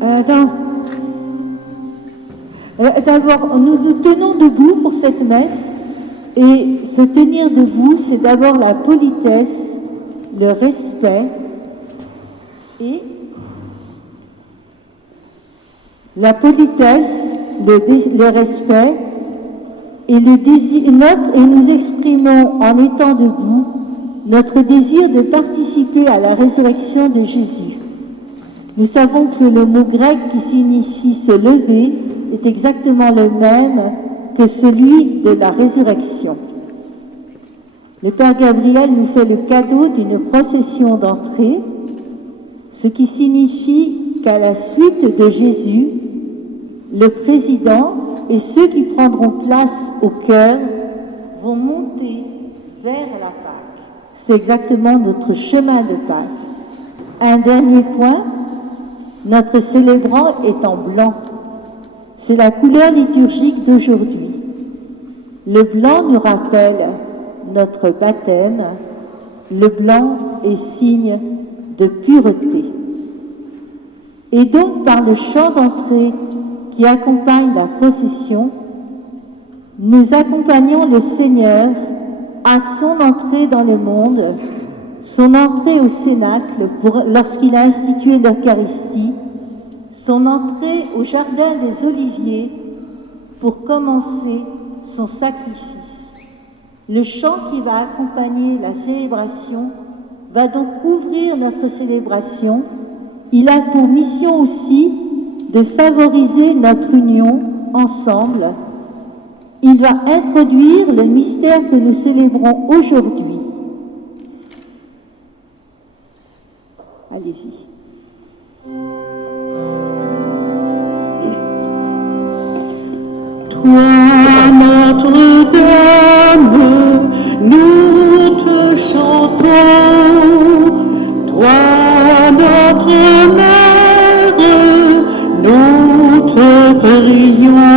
Attends. D'abord, nous nous tenons debout pour cette messe. Et se tenir debout, c'est d'abord la politesse, le respect et la politesse, le respect et le désir, et nous exprimons en étant debout notre désir de participer à la résurrection de Jésus. Nous savons que le mot grec qui signifie se lever est exactement le même que celui de la résurrection. Le Père Gabriel nous fait le cadeau d'une procession d'entrée, ce qui signifie qu'à la suite de Jésus, le président et ceux qui prendront place au cœur vont monter vers la Pâque. C'est exactement notre chemin de Pâque. Un dernier point, notre célébrant est en blanc. C'est la couleur liturgique d'aujourd'hui. Le blanc nous rappelle notre baptême. Le blanc est signe de pureté. Et donc, par le chant d'entrée qui accompagne la procession, nous accompagnons le Seigneur à son entrée dans le monde, son entrée au Cénacle lorsqu'il a institué l'Eucharistie, son entrée au Jardin des Oliviers pour commencer son sacrifice. Le chant qui va accompagner la célébration va donc ouvrir notre célébration. Il a pour mission aussi de favoriser notre union ensemble. Il va introduire le mystère que nous célébrons aujourd'hui. Allez-y. Toi, Notre-Dame, nous te chantons. Toi, notre Mère, nous te prions.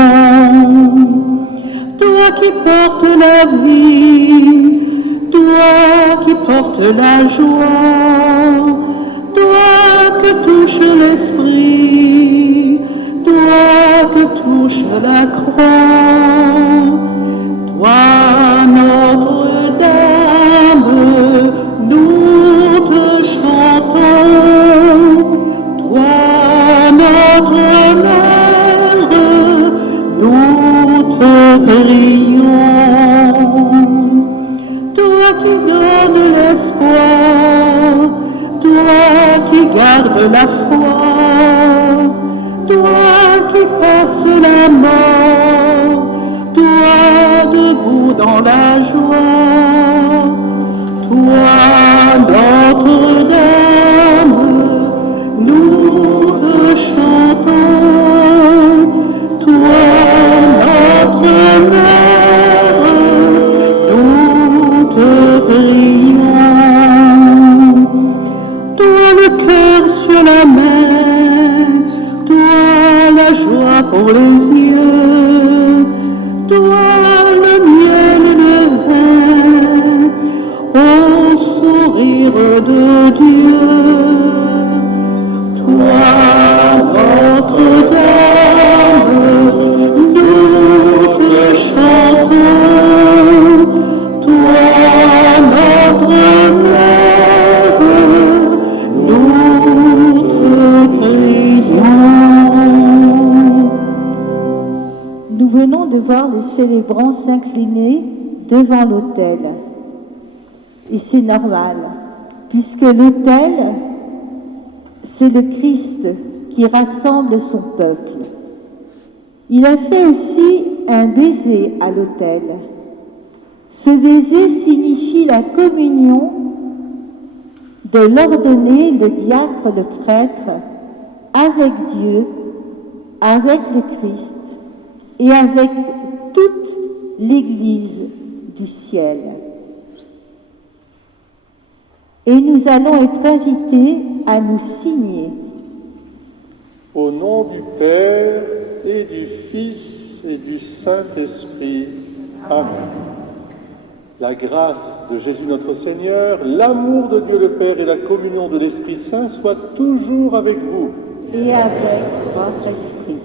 Toi qui portes la vie, toi qui portes la joie, toi que touche l'esprit, toi que touche la croix, toi Notre-Dame, nous te chantons, toi notre Mère, nous te prions, toi qui donnes l'espoir, toi qui gardes la foi, toi qui passes la mort, toi debout dans la joie, toi Notre-Dame, nous te chantons, toi notre Mère, nous te prions, toi le cœur sur la main, toi la joie pour les yeux, toi le miel et le vin, au sourire de Dieu, toi Notre-Dame, nous te chantons, toi notre Mère, nous te prions. Nous venons de voir le célébrant s'incliner devant l'autel. Et c'est normal, puisque l'autel, c'est le Christ qui rassemble son peuple. Il a fait aussi un baiser à l'autel. Ce baiser signifie la communion de l'ordonné, le diacre, le prêtre, avec Dieu, avec le Christ et avec toute l'Église du ciel. Et nous allons être invités à nous signer. Au nom du Père et du Fils et du Saint-Esprit. Amen. La grâce de Jésus notre Seigneur, l'amour de Dieu le Père et la communion de l'Esprit Saint soient toujours avec vous. et avec votre esprit.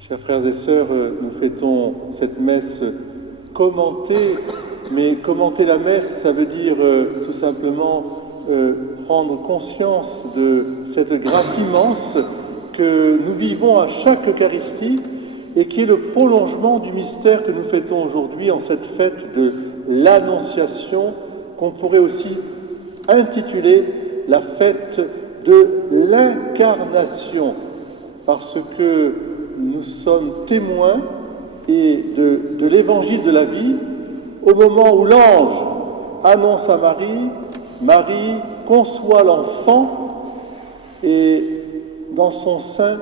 Chers frères et sœurs, nous fêtons cette messe commentée, mais commenter la messe, ça veut dire tout simplement prendre conscience de cette grâce immense que nous vivons à chaque Eucharistie et qui est le prolongement du mystère que nous fêtons aujourd'hui en cette fête de l'Annonciation, qu'on pourrait aussi intituler la fête de l'incarnation, parce que nous sommes témoins et de l'évangile de la vie au moment où l'ange annonce à Marie, Marie conçoit l'enfant et dans son sein,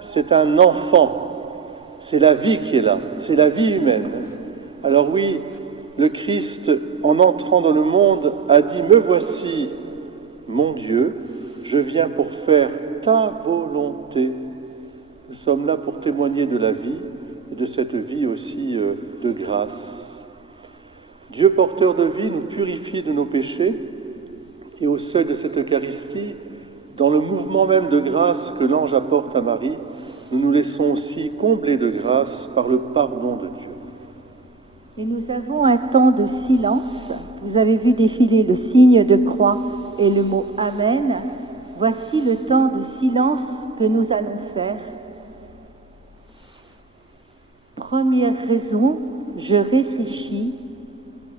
c'est un enfant, c'est la vie qui est là, c'est la vie humaine. Alors oui, le Christ, en entrant dans le monde, a dit « Me voici, mon Dieu, je viens pour faire ta volonté ». Nous sommes là pour témoigner de la vie et de cette vie aussi de grâce. Dieu porteur de vie nous purifie de nos péchés et au seuil de cette Eucharistie, dans le mouvement même de grâce que l'ange apporte à Marie, nous nous laissons aussi combler de grâce par le pardon de Dieu. Et nous avons un temps de silence. Vous avez vu défiler le signe de croix et le mot « Amen ». Voici le temps de silence que nous allons faire. Première raison, je réfléchis,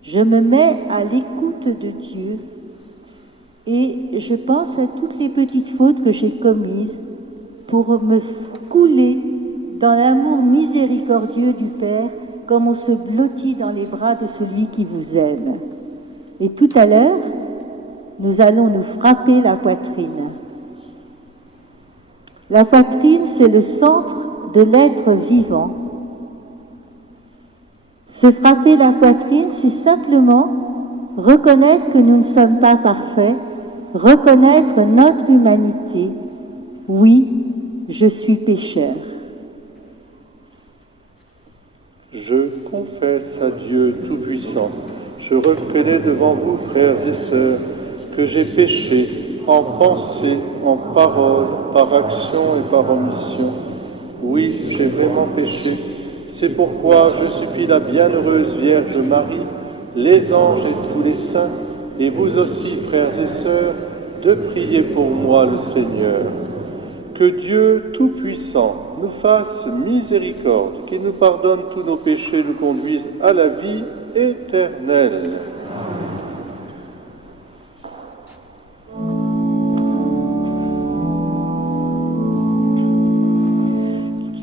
je me mets à l'écoute de Dieu et je pense à toutes les petites fautes que j'ai commises pour me couler dans l'amour miséricordieux du Père comme on se blottit dans les bras de celui qui vous aime. Et tout à l'heure, nous allons nous frapper la poitrine. La poitrine, c'est le centre de l'être vivant. Se frapper la poitrine, c'est simplement reconnaître que nous ne sommes pas parfaits, reconnaître notre humanité. Oui, je suis pécheur. Je confesse à Dieu Tout-Puissant, je reconnais devant vous, frères et sœurs, que j'ai péché en pensée, en parole, par action et par omission. Oui, j'ai vraiment péché. C'est pourquoi je supplie la bienheureuse Vierge Marie, les anges et tous les saints, et vous aussi, frères et sœurs, de prier pour moi le Seigneur. Que Dieu Tout-Puissant nous fasse miséricorde, qu'il nous pardonne tous nos péchés, nous conduise à la vie éternelle.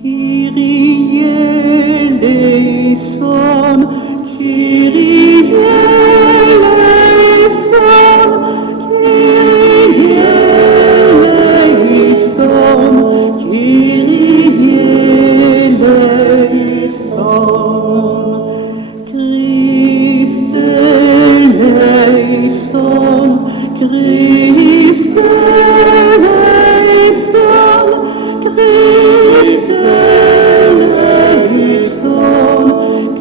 Kyrie eleison, Kyrie eleison, Kyrie eleison, Kyrie eleison, Christ eleison, Christ eleison, Christ eleison,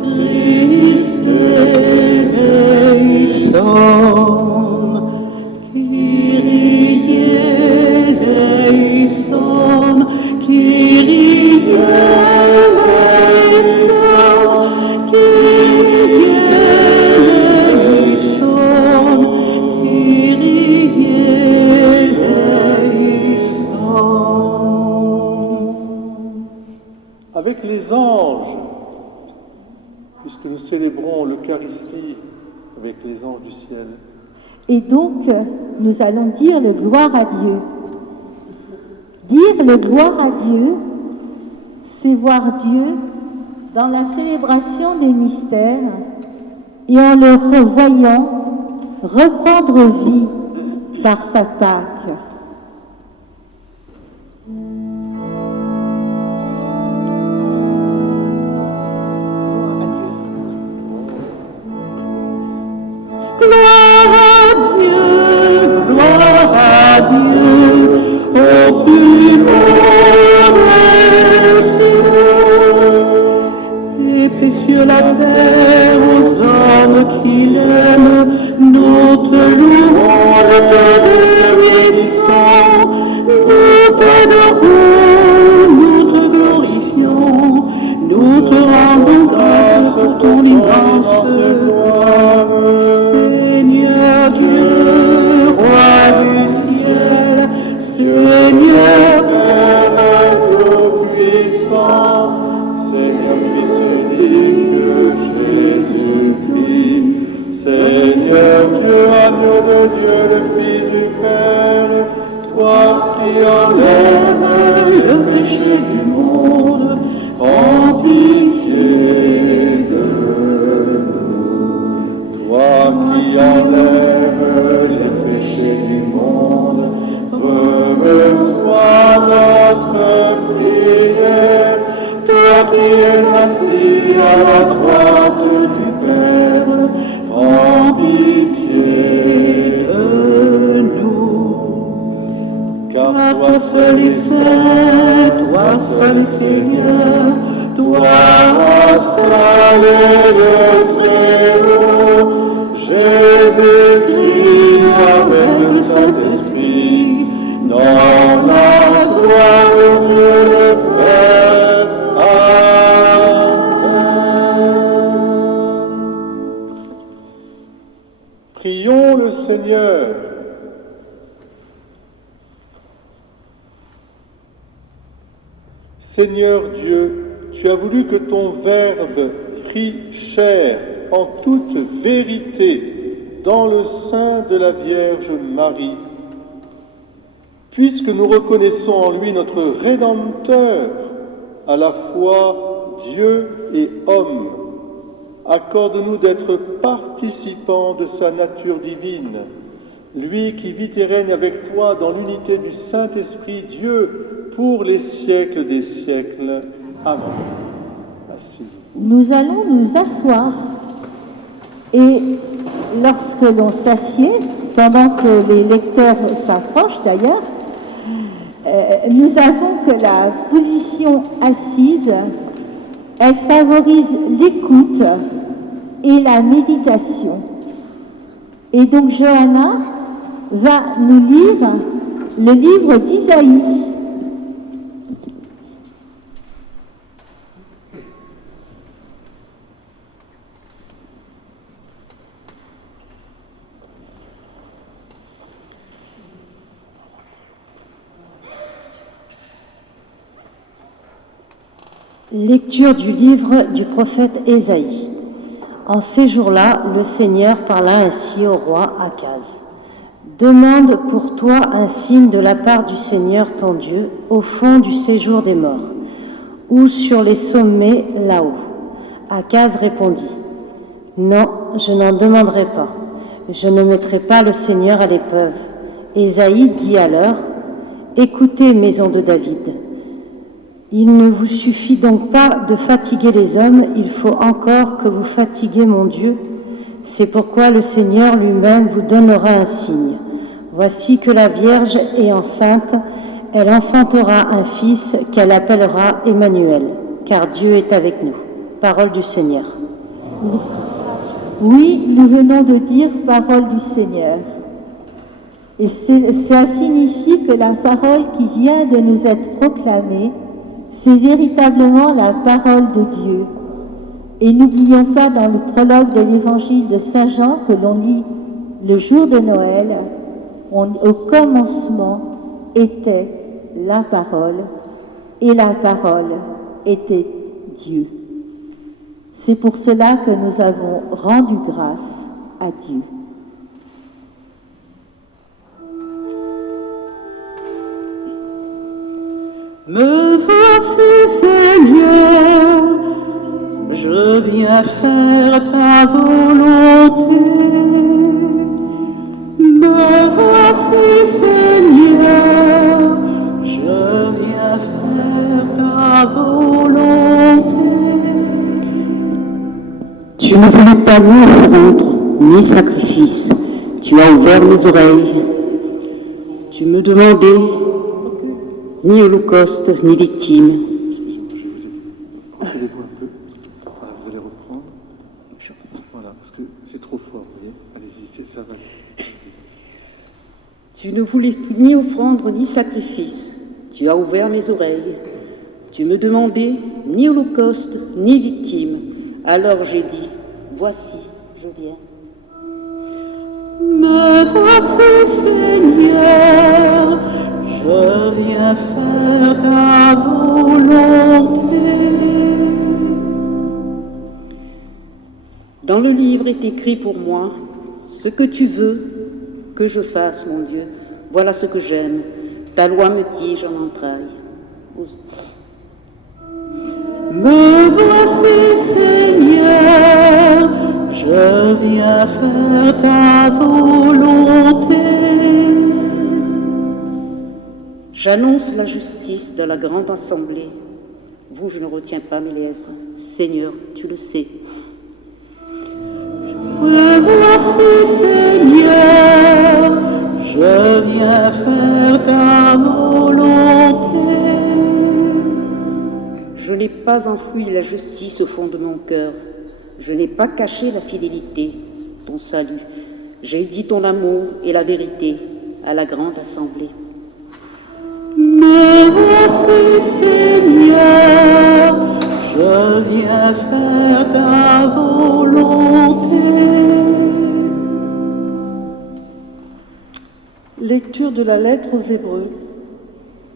Christ eleison, Kyrie eleison, Kyrie eleison, Kyrie eleison, Kyrie eleison. Avec les anges, puisque nous célébrons l'Eucharistie avec les anges du ciel, Et donc, nous allons dire le gloire à Dieu. Dire le gloire à Dieu, c'est voir Dieu dans la célébration des mystères et en le revoyant reprendre vie par sa Pâque. Gloire à Dieu, au plus haut des cieux, et paix sur la terre aux hommes qu'il aime, notre louange de dernier son. Seigneur, Père tout-puissant, Seigneur Fils unique Jésus-Christ, Seigneur Dieu, agneau de Dieu, le Fils du Père, toi qui enlèves le péché du monde, en pitié de nous. Toi qui enlèves les péchés du monde, reçois notre prière. Toi qui es assis à la droite du Père, prends pitié de nous. Car toi seul est saint, toi seul est Seigneur, toi seul est le Très-Haut, Jésus-Christ avec le Saint-Esprit, dans la gloire de Dieu le Père. Amen. Prions le Seigneur. Seigneur Dieu, tu as voulu que ton Verbe prit chair en toute vérité dans le sein de la Vierge Marie. Puisque nous reconnaissons en lui notre Rédempteur, à la fois Dieu et homme, accorde-nous d'être participants de sa nature divine, lui qui vit et règne avec toi dans l'unité du Saint-Esprit, Dieu, pour les siècles des siècles. Amen. Merci. Nous allons nous asseoir et lorsque l'on s'assied, pendant que les lecteurs s'approchent d'ailleurs, nous avons que la position assise, elle favorise l'écoute et la méditation. Et donc Johanna va nous lire le livre d'Isaïe. Lecture du livre du prophète Ésaïe. En ces jours-là, le Seigneur parla ainsi au roi Akaz. Demande pour toi un signe de la part du Seigneur ton Dieu, au fond du séjour des morts, ou sur les sommets là-haut. Akaz répondit, non, je n'en demanderai pas. Je ne mettrai pas le Seigneur à l'épreuve. Ésaïe dit alors, écoutez, maison de David. Il ne vous suffit donc pas de fatiguer les hommes, il faut encore que vous fatiguez mon Dieu. C'est pourquoi le Seigneur lui-même vous donnera un signe. Voici que la Vierge est enceinte, elle enfantera un fils qu'elle appellera Emmanuel, car Dieu est avec nous. Parole du Seigneur. Oui, nous venons de dire parole du Seigneur. Et ça signifie que la parole qui vient de nous être proclamée, c'est véritablement la parole de Dieu. Et n'oublions pas dans le prologue de l'évangile de Saint Jean que l'on lit le jour de Noël, au commencement était la parole, et la parole était Dieu. C'est pour cela que nous avons rendu grâce à Dieu. Me voici, Seigneur, je viens faire ta volonté. Me voici, Seigneur, je viens faire ta volonté. Tu ne voulais pas ni offrande, ni sacrifice. Tu as ouvert mes oreilles. Tu me demandais ni holocauste, ni victime. Relevez-vous un peu. Voilà, vous allez reprendre. Voilà, parce que c'est trop fort, vous voyez. Allez-y, ça va. Tu ne voulais ni offrande, ni sacrifice. Tu as ouvert mes oreilles. Tu me demandais ni holocauste, ni victime. Alors j'ai dit, voici, je viens. Me voici, Seigneur, je je viens faire ta volonté. Dans le livre est écrit pour moi ce que tu veux que je fasse, mon Dieu. Voilà ce que j'aime. Ta loi me tige en entrailles. Me voici, Seigneur, je viens faire ta volonté. J'annonce la justice de la grande assemblée. Vous, je ne retiens pas mes lèvres. Seigneur, tu le sais. Me voici, Seigneur, je viens faire ta volonté. Je n'ai pas enfoui la justice au fond de mon cœur. Je n'ai pas caché la fidélité, ton salut. J'ai dit ton amour et la vérité à la grande assemblée. Me voici, Seigneur, je viens faire ta volonté. Lecture de la lettre aux Hébreux.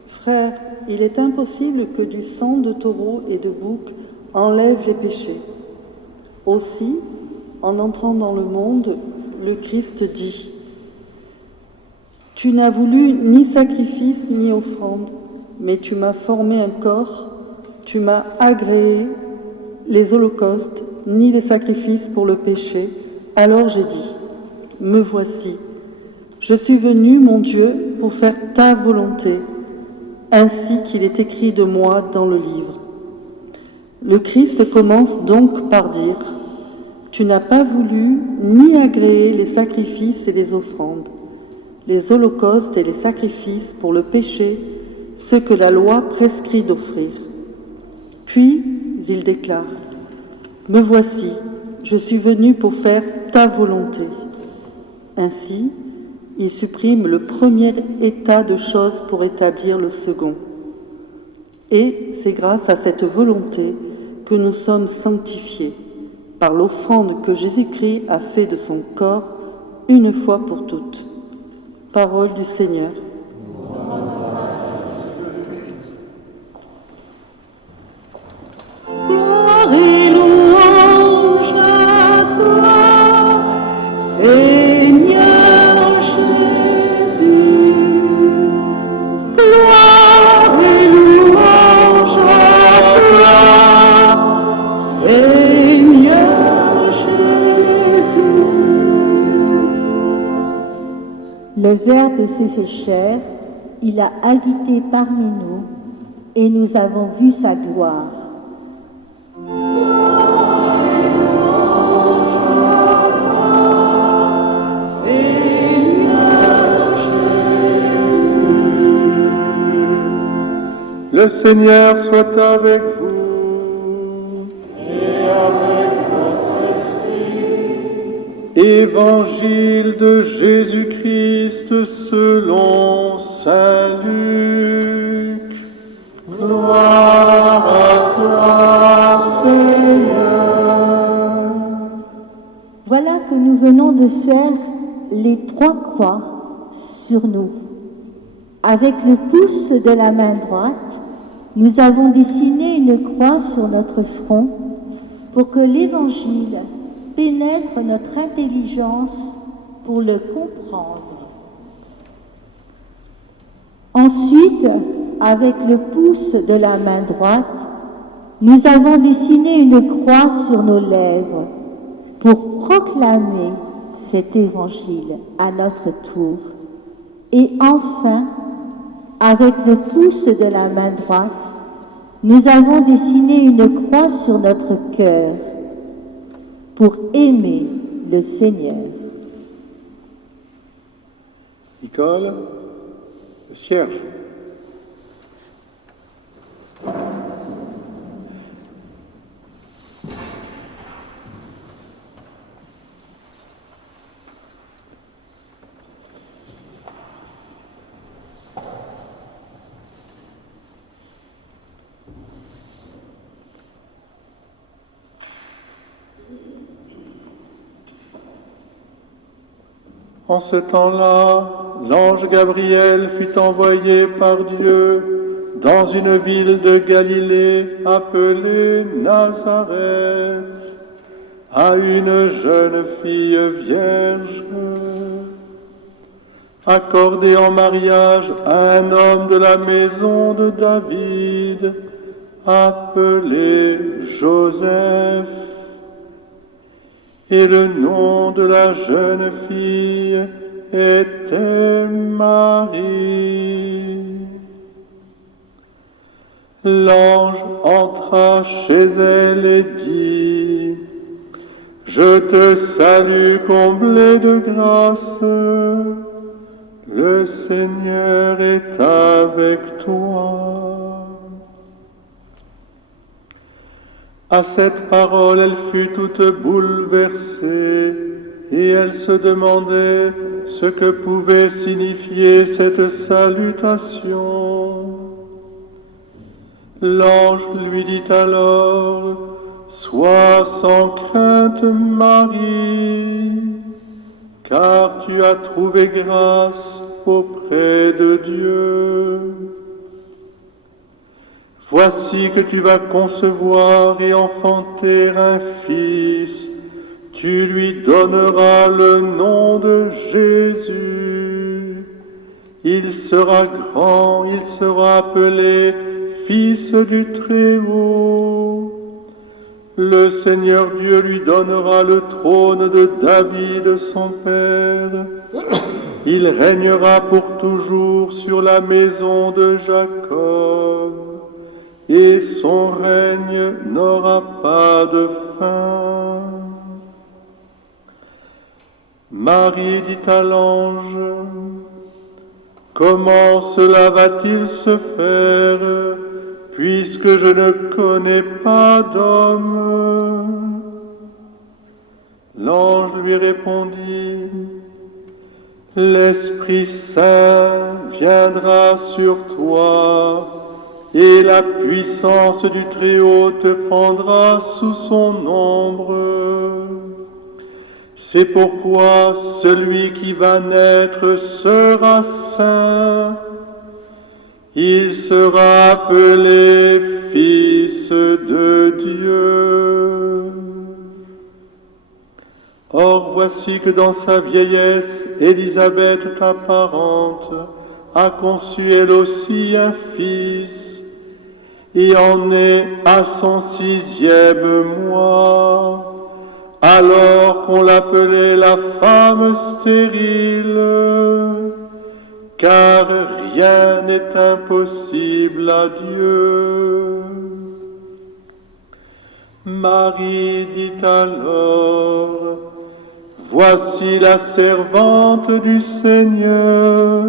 Frères, il est impossible que du sang de taureau et de bouc enlève les péchés. Aussi, en entrant dans le monde, le Christ dit : Tu n'as voulu ni sacrifice ni offrande, mais tu m'as formé un corps, tu m'as agréé les holocaustes, ni les sacrifices pour le péché. Alors j'ai dit : Me voici, je suis venu, mon Dieu, pour faire ta volonté, ainsi qu'il est écrit de moi dans le livre. Le Christ commence donc par dire : Tu n'as pas voulu ni agréer les sacrifices et les offrandes, les holocaustes et les sacrifices pour le péché, ce que la loi prescrit d'offrir. Puis, il déclare : Me voici, je suis venu pour faire ta volonté. Ainsi, il supprime le premier état de choses pour établir le second. Et c'est grâce à cette volonté que nous sommes sanctifiés, par l'offrande que Jésus-Christ a fait de son corps une fois pour toutes. Parole du Seigneur. Gloire et louange à toi, Seigneur Jésus. Gloire et louange à toi, Seigneur Jésus. Le Verbe s'est fait chair, il a habité parmi nous, et nous avons vu sa gloire. Le Seigneur soit avec vous. Et avec votre esprit. Évangile de Jésus-Christ selon saint Luc. Gloire à toi, Seigneur. Voilà que nous venons de faire les 3 croix sur nous. Avec le pouce de la main droite, nous avons dessiné une croix sur notre front pour que l'Évangile pénètre notre intelligence pour le comprendre. Ensuite, avec le pouce de la main droite, nous avons dessiné une croix sur nos lèvres pour proclamer cet Évangile à notre tour. Et enfin, avec le pouce de la main droite, nous avons dessiné une croix sur notre cœur pour aimer le Seigneur. Nicole, le cierge. En ce temps-là, l'ange Gabriel fut envoyé par Dieu dans une ville de Galilée appelée Nazareth, à une jeune fille vierge, accordée en mariage à un homme de la maison de David, appelé Joseph. Et le nom de la jeune fille était Marie. L'ange entra chez elle et dit: Je te salue, comblée de grâce, le Seigneur est avec toi. À cette parole, elle fut toute bouleversée et elle se demandait ce que pouvait signifier cette salutation. L'ange lui dit alors: Sois sans crainte, Marie, car tu as trouvé grâce auprès de Dieu. Voici que tu vas concevoir et enfanter un fils. Tu lui donneras le nom de Jésus. Il sera grand, il sera appelé Fils du Très-Haut. Le Seigneur Dieu lui donnera le trône de David, son père. Il régnera pour toujours sur la maison de Jacob, et son règne n'aura pas de fin. Marie dit à l'ange: Comment cela va-t-il se faire, puisque je ne connais pas d'homme? L'ange lui répondit: L'Esprit Saint viendra sur toi, et la puissance du Très-Haut te prendra sous son ombre. C'est pourquoi celui qui va naître sera saint. Il sera appelé Fils de Dieu. Or, voici que dans sa vieillesse, Élisabeth, ta parente, a conçu elle aussi un fils, et en est à son 6e mois, alors qu'on l'appelait la femme stérile, car rien n'est impossible à Dieu. Marie dit alors: Voici la servante du Seigneur,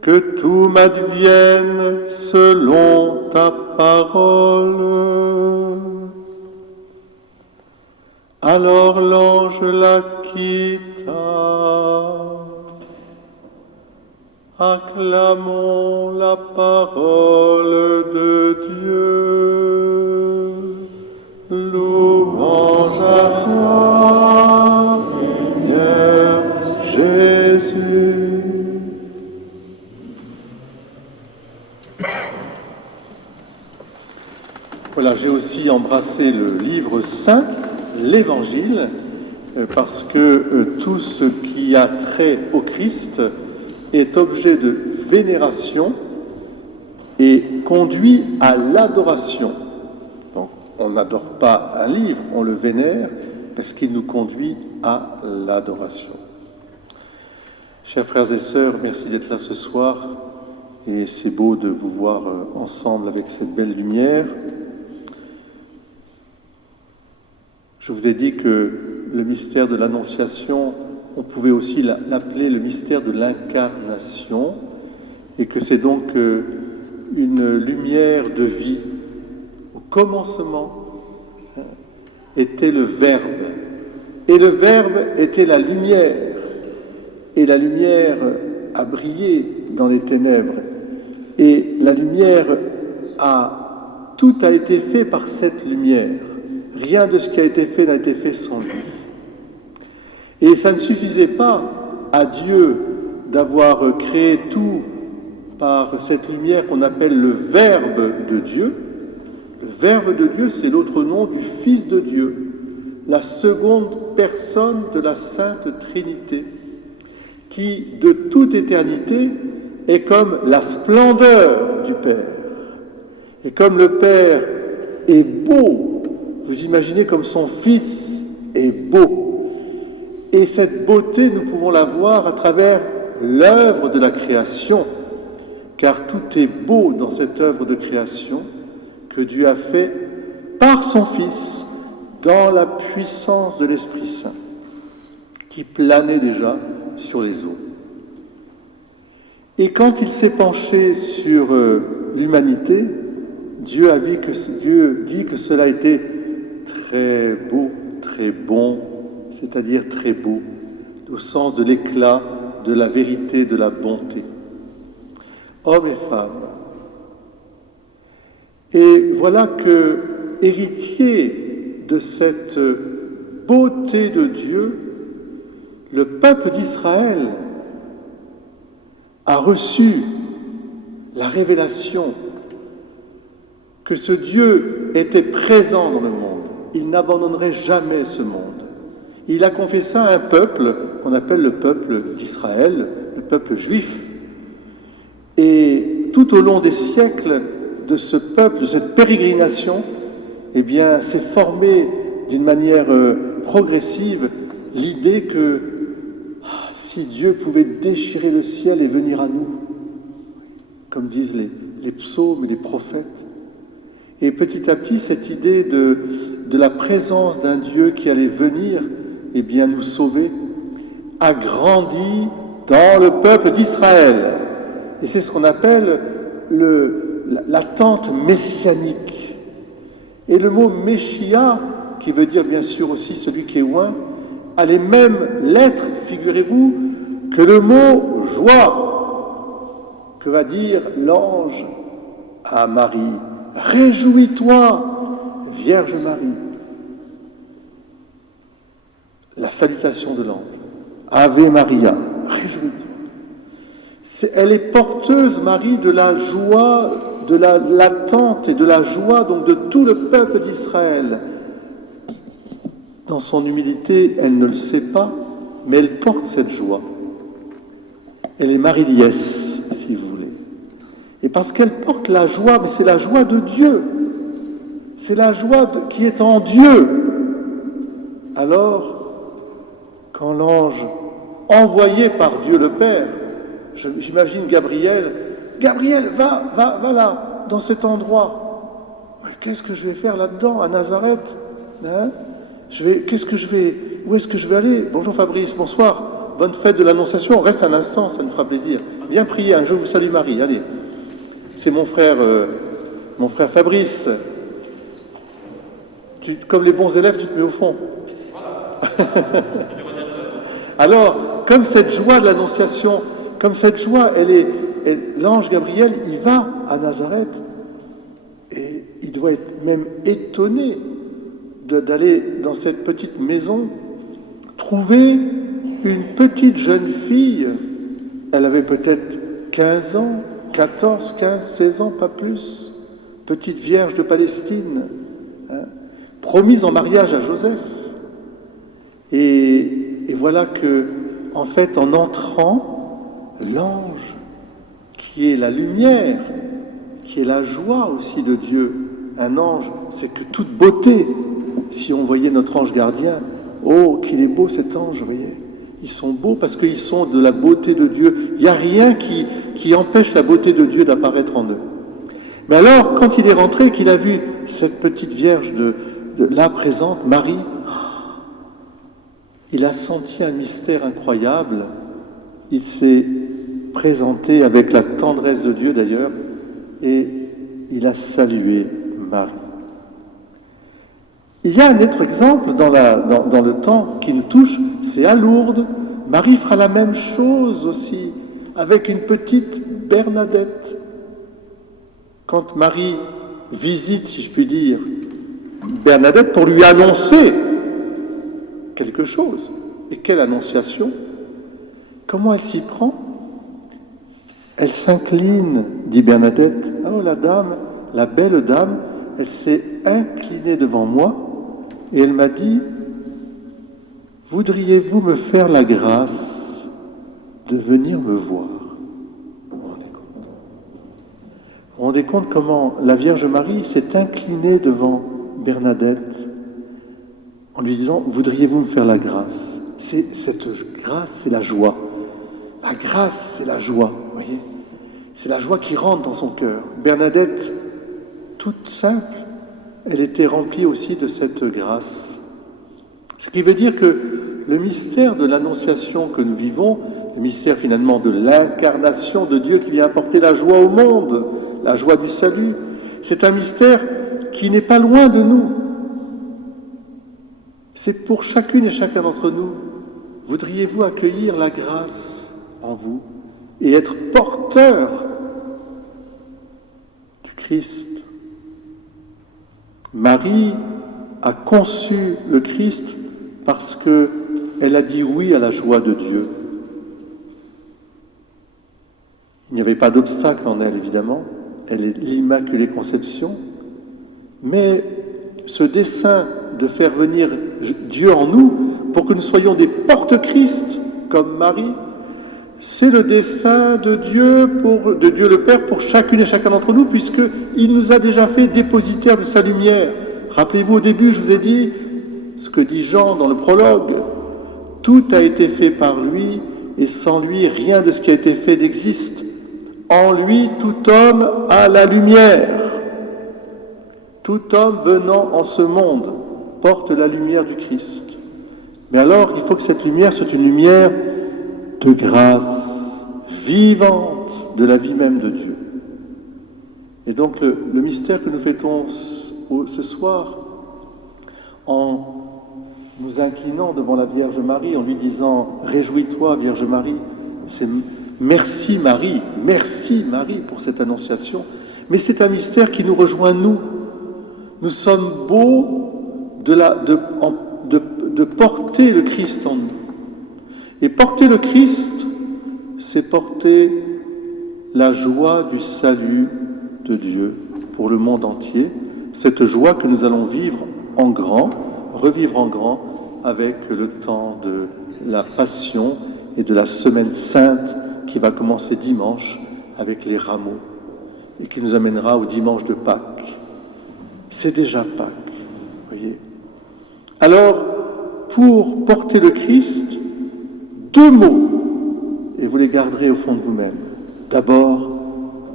que tout m'advienne selon ta parole. Alors l'ange la quitta. Acclamons la parole de Dieu. Louange à toi, Seigneur Jésus. Voilà, j'ai aussi embrassé le livre saint, l'Évangile, parce que tout ce qui a trait au Christ est objet de vénération et conduit à l'adoration. Donc, on n'adore pas un livre, on le vénère parce qu'il nous conduit à l'adoration. Chers frères et sœurs, merci d'être là ce soir, et c'est beau de vous voir ensemble avec cette belle lumière. Je vous ai dit que le mystère de l'Annonciation, on pouvait aussi l'appeler le mystère de l'incarnation, et que c'est donc une lumière de vie. Au commencement était le Verbe, et le Verbe était la lumière, et la lumière a brillé dans les ténèbres, et la lumière tout a été fait par cette lumière. Rien de ce qui a été fait n'a été fait sans lui. Et ça ne suffisait pas à Dieu d'avoir créé tout par cette lumière qu'on appelle le Verbe de Dieu. Le Verbe de Dieu, c'est l'autre nom du Fils de Dieu, la seconde personne de la Sainte Trinité, qui, de toute éternité, est comme la splendeur du Père. Et comme le Père est beau, vous imaginez comme son Fils est beau. Et cette beauté, nous pouvons la voir à travers l'œuvre de la création, car tout est beau dans cette œuvre de création que Dieu a fait par son Fils, dans la puissance de l'Esprit Saint, qui planait déjà sur les eaux. Et quand il s'est penché sur l'humanité, Dieu dit que cela était très beau, très bon, c'est-à-dire très beau, au sens de l'éclat, de la vérité, de la bonté. Hommes et femmes. Et voilà que, héritier de cette beauté de Dieu, le peuple d'Israël a reçu la révélation que ce Dieu était présent dans le monde. Il n'abandonnerait jamais ce monde. Il a confié ça à un peuple qu'on appelle le peuple d'Israël, le peuple juif. Et tout au long des siècles de ce peuple, de cette pérégrination, eh bien, s'est formée d'une manière progressive l'idée que si Dieu pouvait déchirer le ciel et venir à nous, comme disent les psaumes et les prophètes. Et petit à petit, cette idée de la présence d'un Dieu qui allait venir, eh bien, nous sauver, a grandi dans le peuple d'Israël. Et c'est ce qu'on appelle l'attente messianique. Et le mot Messia, qui veut dire bien sûr aussi celui qui est oint, a les mêmes lettres, figurez-vous, que le mot joie, que va dire l'ange à Marie. Réjouis-toi, Vierge Marie. La salutation de l'ange. Ave Maria, réjouis-toi. Elle est porteuse, Marie, de la joie, de l'attente et de la joie donc de tout le peuple d'Israël. Dans son humilité, elle ne le sait pas, mais elle porte cette joie. Elle est Marie Liesse, si vous voulez. Et parce qu'elle porte la joie, mais c'est la joie de Dieu. C'est la joie qui est en Dieu. Alors, quand l'ange envoyé par Dieu le Père, j'imagine Gabriel, va là, dans cet endroit. Mais qu'est-ce que je vais faire là-dedans, à Nazareth, hein? Où est-ce que je vais aller? Bonjour Fabrice, bonsoir, bonne fête de l'Annonciation, reste un instant, ça nous fera plaisir. Viens prier, je vous salue Marie, allez. C'est mon frère Fabrice. Comme les bons élèves, tu te mets au fond. Alors, comme cette joie de l'Annonciation, comme cette joie, l'ange Gabriel, il va à Nazareth et il doit être même étonné d'aller dans cette petite maison, trouver une petite jeune fille, elle avait peut-être 15 ans, 14, 15, 16 ans, pas plus, petite vierge de Palestine, hein, promise en mariage à Joseph. Et voilà que, en fait, en entrant, l'ange, qui est la lumière, qui est la joie aussi de Dieu, un ange, c'est que toute beauté. Si on voyait notre ange gardien, oh, qu'il est beau cet ange, vous voyez. Ils sont beaux parce qu'ils sont de la beauté de Dieu. Il n'y a rien qui empêche la beauté de Dieu d'apparaître en eux. Mais alors, quand il est rentré et qu'il a vu cette petite vierge de là présente, Marie, il a senti un mystère incroyable. Il s'est présenté avec la tendresse de Dieu d'ailleurs, et il a salué Marie. Il y a un autre exemple dans le temps qui nous touche, c'est à Lourdes. Marie fera la même chose aussi avec une petite Bernadette. Quand Marie visite, si je puis dire, Bernadette pour lui annoncer quelque chose. Et quelle annonciation! Comment elle s'y prend? Elle s'incline, dit Bernadette. Oh, la dame, la belle dame, elle s'est inclinée devant moi et elle m'a dit, voudriez-vous me faire la grâce de venir me voir? Vous vous rendez compte comment la Vierge Marie s'est inclinée devant Bernadette en lui disant, voudriez-vous me faire la grâce? Cette grâce, c'est la joie. La grâce, c'est la joie, vous voyez? C'est la joie qui rentre dans son cœur. Bernadette, toute simple, elle était remplie aussi de cette grâce. Ce qui veut dire que le mystère de l'Annonciation que nous vivons, le mystère finalement de l'incarnation de Dieu qui vient apporter la joie au monde, la joie du salut, c'est un mystère qui n'est pas loin de nous. C'est pour chacune et chacun d'entre nous. Voudriez-vous accueillir la grâce en vous et être porteur du Christ? Marie a conçu le Christ parce qu'elle a dit oui à la joie de Dieu. Il n'y avait pas d'obstacle en elle, évidemment. Elle est l'Immaculée Conception. Mais ce dessein de faire venir Dieu en nous pour que nous soyons des porte-Christ comme Marie, c'est le dessein de Dieu le Père pour chacune et chacun d'entre nous, puisqu'il nous a déjà fait dépositaires de sa lumière. Rappelez-vous, au début, je vous ai dit ce que dit Jean dans le prologue. Tout a été fait par lui, et sans lui, rien de ce qui a été fait n'existe. En lui, tout homme a la lumière. Tout homme venant en ce monde porte la lumière du Christ. Mais alors, il faut que cette lumière soit une lumière de grâce vivante de la vie même de Dieu. Et donc le mystère que nous fêtons ce soir, en nous inclinant devant la Vierge Marie, en lui disant « Réjouis-toi, Vierge Marie », c'est « Merci Marie pour cette annonciation ». Mais c'est un mystère qui nous rejoint nous. Nous sommes beaux de porter le Christ en nous. Et porter le Christ, c'est porter la joie du salut de Dieu pour le monde entier, cette joie que nous allons vivre en grand, revivre en grand avec le temps de la Passion et de la Semaine Sainte qui va commencer dimanche avec les rameaux et qui nous amènera au dimanche de Pâques. C'est déjà Pâques, voyez. Alors, pour porter le Christ, 2 mots, et vous les garderez au fond de vous-même. D'abord,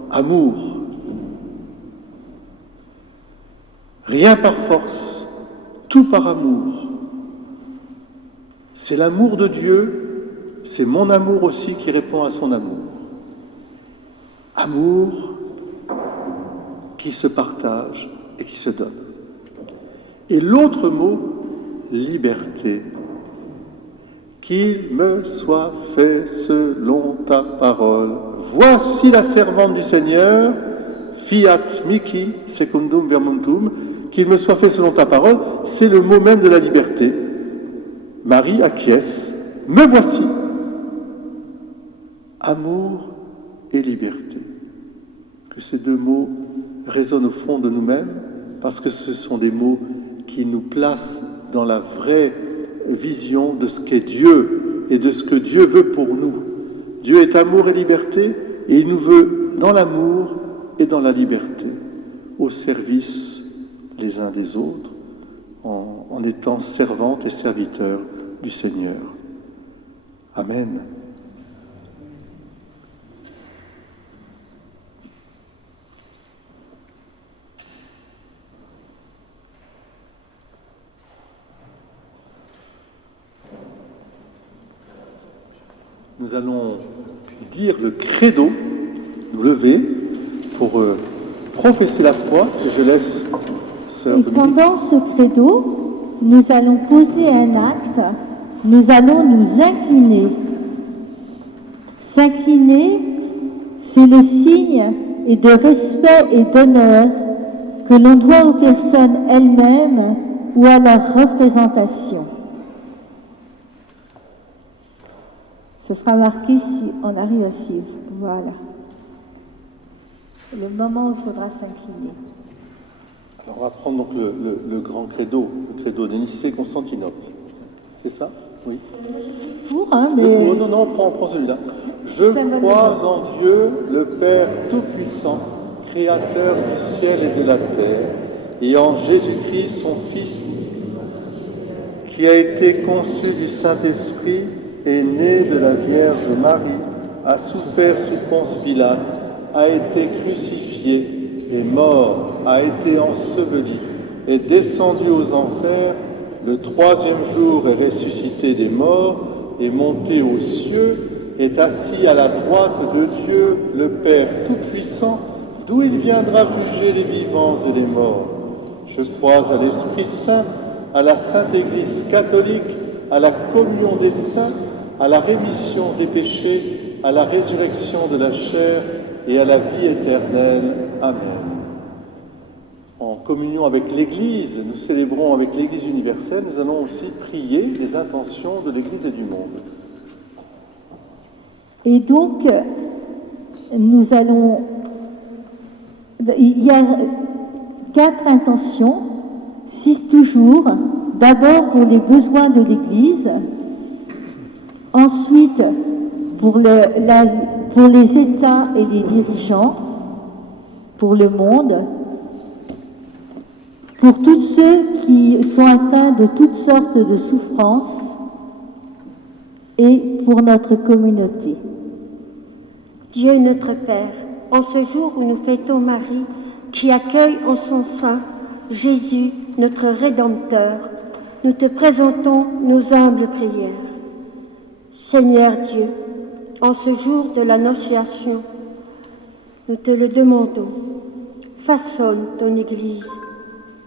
amour. Rien par force, tout par amour. C'est l'amour de Dieu, c'est mon amour aussi qui répond à son amour. Amour qui se partage et qui se donne. Et l'autre mot, liberté. Qu'il me soit fait selon ta parole. Voici la servante du Seigneur, fiat mihi secundum vermentum, qu'il me soit fait selon ta parole, c'est le mot même de la liberté. Marie acquiesce, me voici. Amour et liberté. Que ces 2 mots résonnent au fond de nous-mêmes, parce que ce sont des mots qui nous placent dans la vraie vision de ce qu'est Dieu et de ce que Dieu veut pour nous. Dieu est amour et liberté, et il nous veut dans l'amour et dans la liberté, au service les uns des autres, en étant servantes et serviteurs du Seigneur. Amen. Nous allons dire le credo, nous lever pour professer la foi, et je laisse sœur Dominique. Pendant ce credo, nous allons poser un acte, nous allons nous incliner. S'incliner, c'est le signe de respect et d'honneur que l'on doit aux personnes elles-mêmes ou à leur représentation. Ce sera marqué si on arrive à suivre. Voilà. le moment où il faudra s'incliner. Alors on va prendre donc le grand credo, le credo de Nicée-Constantinople. C'est ça? Oui. Pour, hein, mais... Non, prends celui-là. Je crois en Dieu, le Père Tout-Puissant, Créateur du ciel et de la terre, et en Jésus-Christ, son Fils, qui a été conçu du Saint-Esprit, est né de la Vierge Marie, a souffert sous Ponce Pilate, a été crucifié, est mort, a été enseveli, est descendu aux enfers, le troisième jour est ressuscité des morts, est monté aux cieux, est assis à la droite de Dieu, le Père Tout-Puissant, d'où il viendra juger les vivants et les morts. Je crois à l'Esprit Saint, à la Sainte Église catholique, à la communion des saints, à la rémission des péchés, à la résurrection de la chair et à la vie éternelle. Amen. En communion avec l'Église, nous célébrons avec l'Église universelle, nous allons aussi prier les intentions de l'Église et du monde. Et donc, nous allons... Il y a 4 intentions, 6 toujours. D'abord pour les besoins de l'Église, ensuite pour les États et les dirigeants, pour le monde, pour tous ceux qui sont atteints de toutes sortes de souffrances et pour notre communauté. Dieu notre Père, en ce jour où nous fêtons Marie, qui accueille en son sein Jésus, notre Rédempteur, nous te présentons nos humbles prières. Seigneur Dieu, en ce jour de l'Annonciation, nous te le demandons. Façonne ton Église,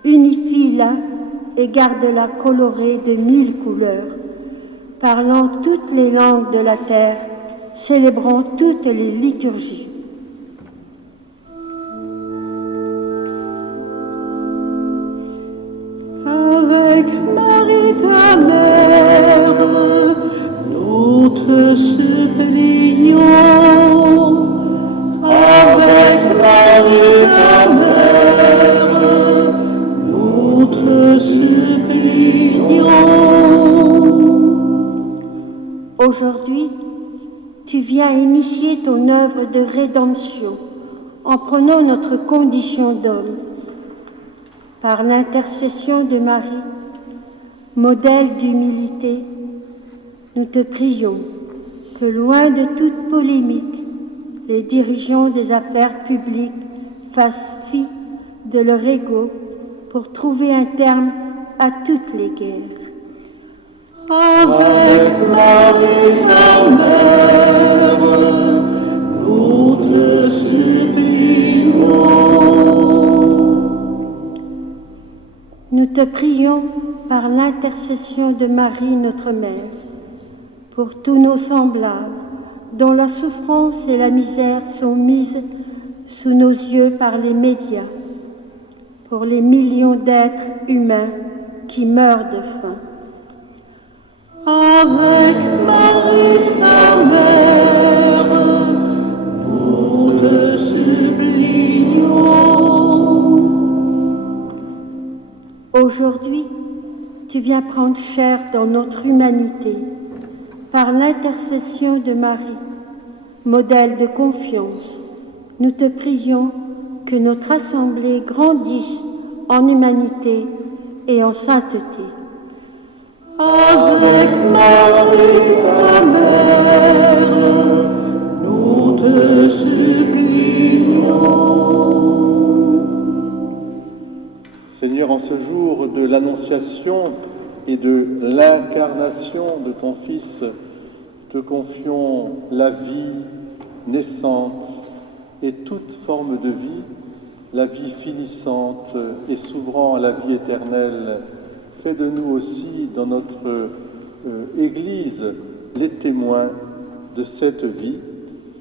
unifie-la et garde-la colorée de 1000 couleurs, parlant toutes les langues de la terre, célébrant toutes les liturgies. Avec Marie ta mère, nous te supplions. Avec Marie ta mère, nous te supplions. Aujourd'hui, tu viens initier ton œuvre de rédemption en prenant notre condition d'homme. Par l'intercession de Marie, modèle d'humilité, nous te prions que, loin de toute polémique, les dirigeants des affaires publiques fassent fi de leur ego pour trouver un terme à toutes les guerres. Avec Marie ta mère, nous te supplions. Nous te prions par l'intercession de Marie, notre Mère, pour tous nos semblables, dont la souffrance et la misère sont mises sous nos yeux par les médias, pour les millions d'êtres humains qui meurent de faim. Avec Marie ta mère, nous te supplions. Aujourd'hui, tu viens prendre chair dans notre humanité par l'intercession de Marie, modèle de confiance. Nous te prions que notre assemblée grandisse en humanité et en sainteté. Avec Marie ta mère, nous te supplions. Seigneur, en ce jour de l'Annonciation et de l'incarnation de ton Fils, te confions la vie naissante et toute forme de vie, la vie finissante et s'ouvrant à la vie éternelle. Fais de nous aussi, dans notre Église, les témoins de cette vie.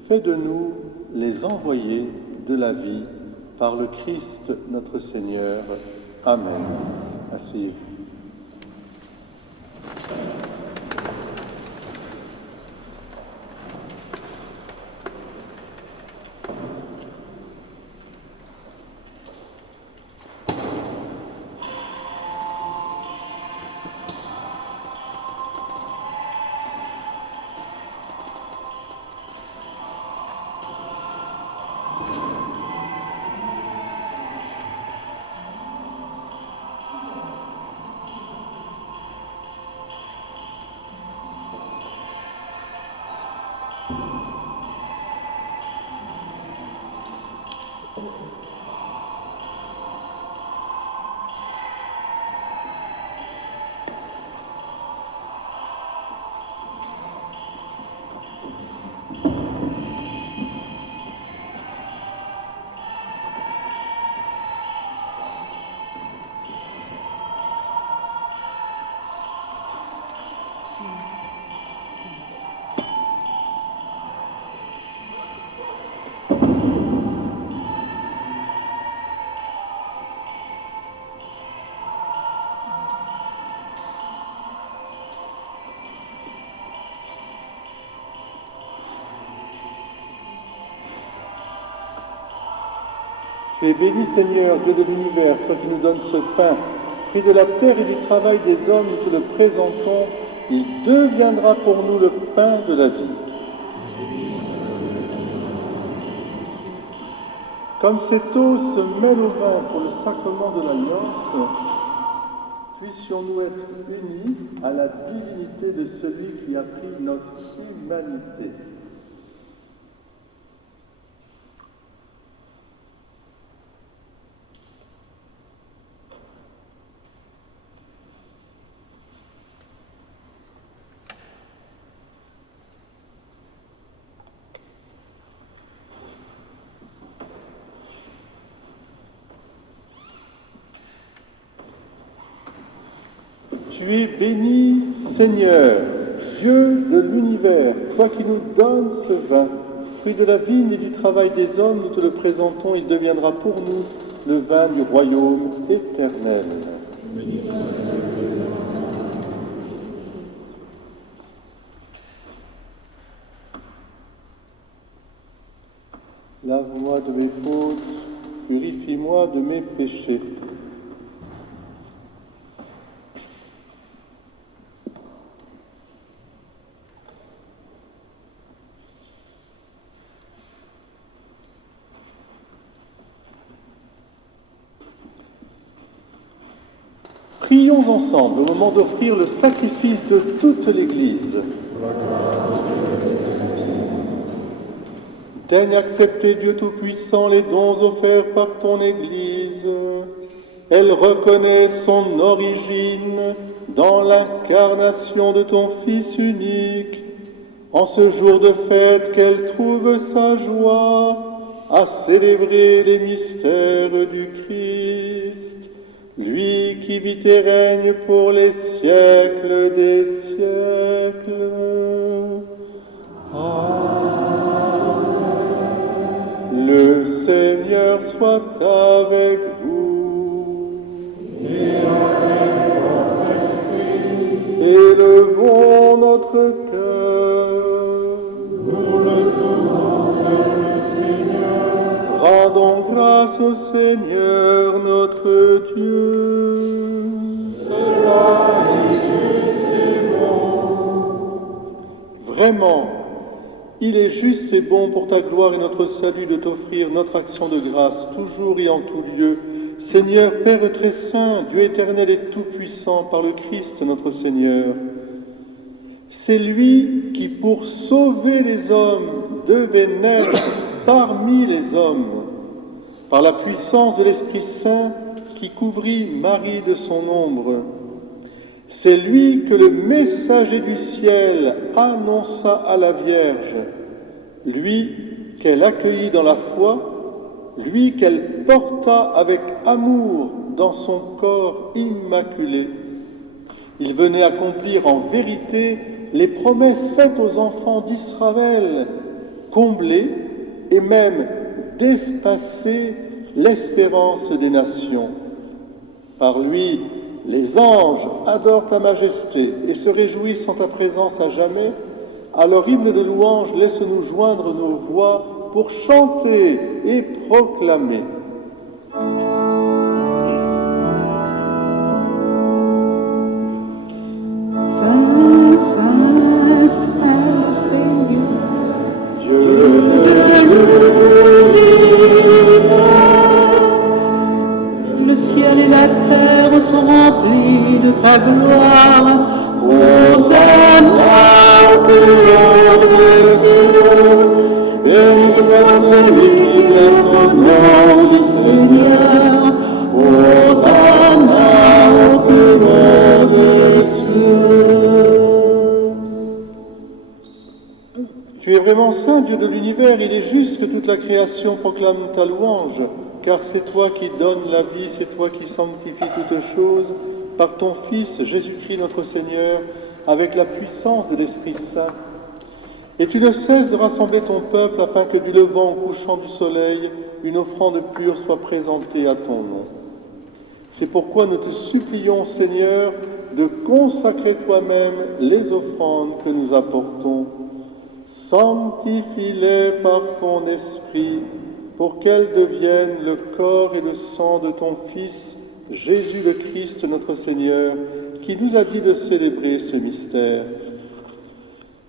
Fais de nous les envoyés de la vie par le Christ notre Seigneur. Amen. Asseyez-vous. Tu es béni, Seigneur, Dieu de l'univers, toi qui nous donnes ce pain, fruit de la terre et du travail des hommes, nous te le présentons. Il deviendra pour nous le pain de la vie. Comme cette eau se mêle au vin pour le sacrement de l'alliance, puissions-nous être unis à la divinité de celui qui a pris notre humanité. Tu es béni, Seigneur, Dieu de l'univers, toi qui nous donnes ce vin, fruit de la vigne et du travail des hommes, nous te le présentons, il deviendra pour nous le vin du royaume éternel. Lave-moi de mes fautes, purifie-moi de mes péchés. Prions ensemble au moment d'offrir le sacrifice de toute l'Église. Daigne accepter, Dieu Tout-Puissant, les dons offerts par ton Église. Elle reconnaît son origine dans l'incarnation de ton Fils unique. En ce jour de fête, qu'elle trouve sa joie à célébrer les mystères du Christ. Lui qui vit et règne pour les siècles des siècles. Amen. Le Seigneur soit avec vous. Et avec votre esprit. Élevons notre cœur. Nous le tournons vers le Seigneur. Rendons grâce au Seigneur notre Dieu. Cela est juste et bon. Vraiment, il est juste et bon pour ta gloire et notre salut de t'offrir notre action de grâce, toujours et en tout lieu. Seigneur, Père très saint, Dieu éternel et tout-puissant, par le Christ notre Seigneur. C'est lui qui, pour sauver les hommes, devait naître parmi les hommes, par la puissance de l'Esprit Saint qui couvrit Marie de son ombre. C'est lui que le messager du ciel annonça à la Vierge, lui qu'elle accueillit dans la foi, lui qu'elle porta avec amour dans son corps immaculé. Il venait accomplir en vérité les promesses faites aux enfants d'Israël, combler et même d'espacer l'espérance des nations. Par lui, les anges adorent ta majesté et se réjouissent en ta présence à jamais. Alors, hymne de louange, laisse-nous joindre nos voix pour chanter et proclamer. Saint, Saint, Saint, Seigneur, Dieu de l'univers. Le ciel et la terre sont remplis de ta gloire. Hosanna au plus haut des cieux. Béni soit celui qui vient au nom du Seigneur. Hosanna au plus haut des cieux. Tu es vraiment saint, Dieu de l'univers, il est juste que toute la création proclame ta louange, car c'est toi qui donnes la vie, c'est toi qui sanctifies toutes choses, par ton Fils Jésus-Christ notre Seigneur, avec la puissance de l'Esprit Saint. Et tu ne cesses de rassembler ton peuple afin que du levant au couchant du soleil, une offrande pure soit présentée à ton nom. C'est pourquoi nous te supplions, Seigneur, de consacrer toi-même les offrandes que nous apportons. Sanctifie-les par ton esprit, pour qu'elles deviennent le corps et le sang de ton Fils, Jésus le Christ, notre Seigneur, qui nous a dit de célébrer ce mystère.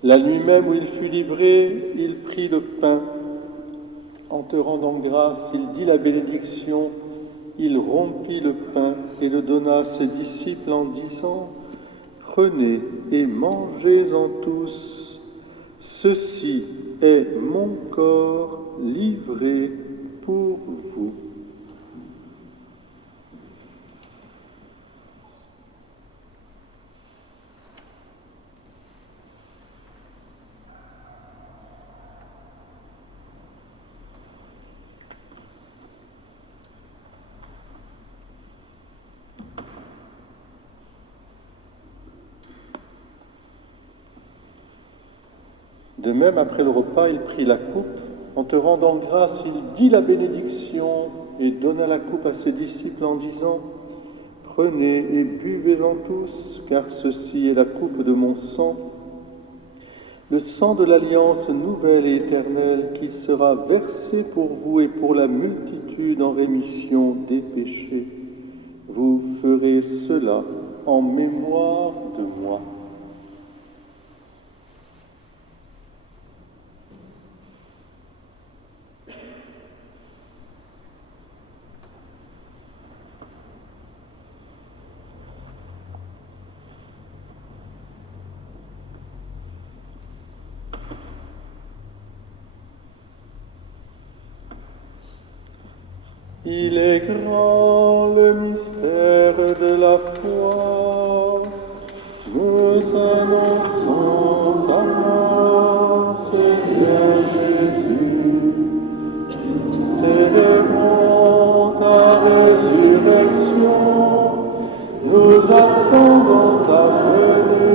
La nuit même où il fut livré, il prit le pain. En te rendant grâce, il dit la bénédiction. Il rompit le pain et le donna à ses disciples en disant « Prenez et mangez-en tous. Ceci est mon corps livré pour vous. » De même, après le repas, il prit la coupe. En te rendant grâce, il dit la bénédiction et donna la coupe à ses disciples en disant « Prenez et buvez-en tous, car ceci est la coupe de mon sang, le sang de l'alliance nouvelle et éternelle qui sera versé pour vous et pour la multitude en rémission des péchés. Vous ferez cela en mémoire de moi. » Il est grand le mystère de la foi. Nous annonçons ta mort, Seigneur Jésus. Célébrons ta résurrection. Nous attendons ta venue.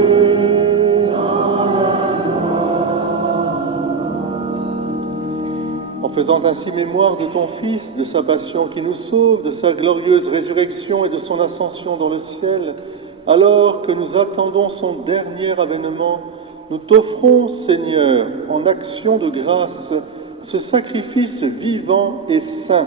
En faisant ainsi mémoire de ton Fils, de sa passion qui nous sauve, de sa glorieuse résurrection et de son ascension dans le ciel, alors que nous attendons son dernier avènement, nous t'offrons, Seigneur, en action de grâce, ce sacrifice vivant et saint.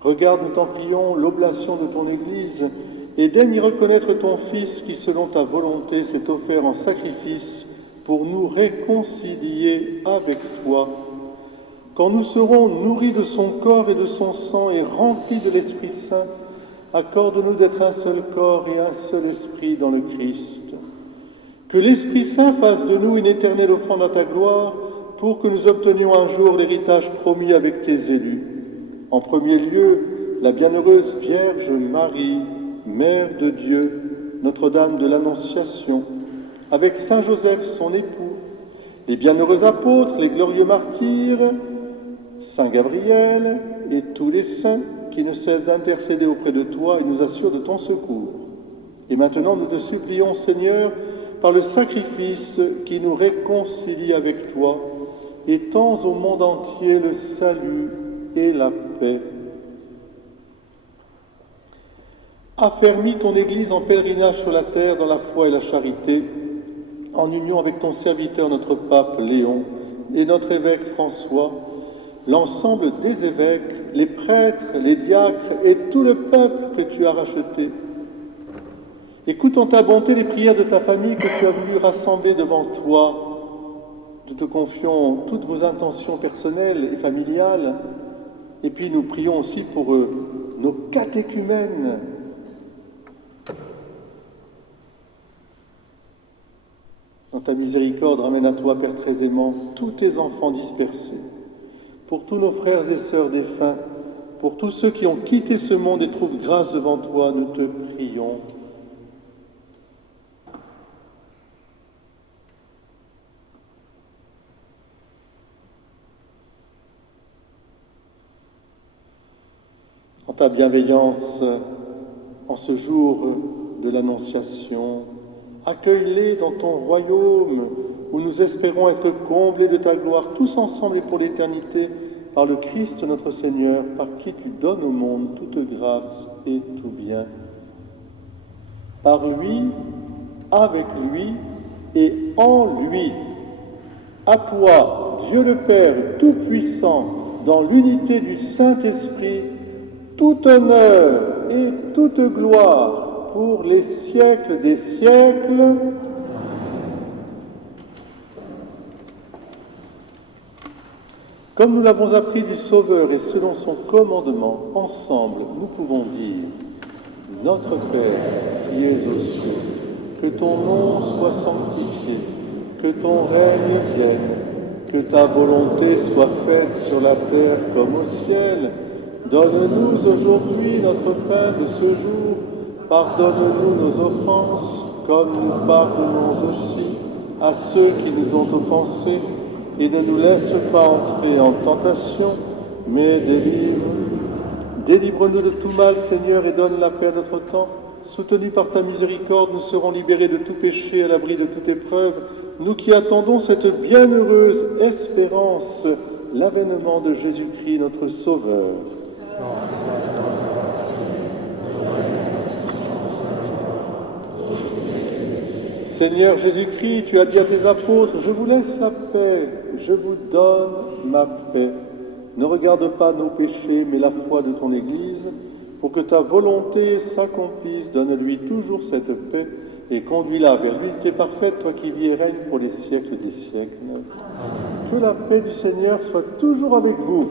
Regarde, nous t'en prions, l'oblation de ton Église et daigne y reconnaître ton Fils qui, selon ta volonté, s'est offert en sacrifice pour nous réconcilier avec toi. Quand nous serons nourris de son corps et de son sang et remplis de l'Esprit Saint, accorde-nous d'être un seul corps et un seul esprit dans le Christ. Que l'Esprit Saint fasse de nous une éternelle offrande à ta gloire pour que nous obtenions un jour l'héritage promis avec tes élus. En premier lieu, la bienheureuse Vierge Marie, Mère de Dieu, Notre-Dame de l'Annonciation, avec Saint Joseph, son époux, les bienheureux apôtres, les glorieux martyrs, Saint Gabriel et tous les saints qui ne cessent d'intercéder auprès de toi et nous assurent de ton secours. Et maintenant, nous te supplions, Seigneur, par le sacrifice qui nous réconcilie avec toi, étends au monde entier le salut et la paix. Affermis ton Église en pèlerinage sur la terre dans la foi et la charité, en union avec ton serviteur, notre pape Léon, et notre évêque François, l'ensemble des évêques, les prêtres, les diacres et tout le peuple que tu as racheté. Écoute en ta bonté les prières de ta famille que tu as voulu rassembler devant toi. Nous te confions toutes vos intentions personnelles et familiales, et puis nous prions aussi pour nos catéchumènes. Dans ta miséricorde, ramène à toi, Père très aimant, tous tes enfants dispersés. Pour tous nos frères et sœurs défunts, pour tous ceux qui ont quitté ce monde et trouvent grâce devant toi, nous te prions. En ta bienveillance, en ce jour de l'Annonciation, accueille-les dans ton royaume où nous espérons être comblés de ta gloire, tous ensemble et pour l'éternité, par le Christ notre Seigneur, par qui tu donnes au monde toute grâce et tout bien. Par lui, avec lui et en lui, à toi, Dieu le Père Tout-Puissant, dans l'unité du Saint-Esprit, tout honneur et toute gloire pour les siècles des siècles. Comme nous l'avons appris du Sauveur et selon son commandement, ensemble, nous pouvons dire: Notre Père qui es aux cieux, que ton nom soit sanctifié, que ton règne vienne, que ta volonté soit faite sur la terre comme au ciel. Donne-nous aujourd'hui notre pain de ce jour. Pardonne-nous nos offenses, comme nous pardonnons aussi à ceux qui nous ont offensés. Et ne nous laisse pas entrer en tentation, mais délivre-nous de tout mal, Seigneur, et donne la paix à notre temps. Soutenus par ta miséricorde, nous serons libérés de tout péché, à l'abri de toute épreuve, nous qui attendons cette bienheureuse espérance, l'avènement de Jésus-Christ, notre Sauveur. Seigneur Jésus-Christ, tu as dit à tes apôtres: je vous laisse la paix, je vous donne ma paix. Ne regarde pas nos péchés, mais la foi de ton Église. Pour que ta volonté s'accomplisse, donne-lui toujours cette paix et conduis-la vers l'unité parfaite, toi qui vis et règnes pour les siècles des siècles. Que la paix du Seigneur soit toujours avec vous.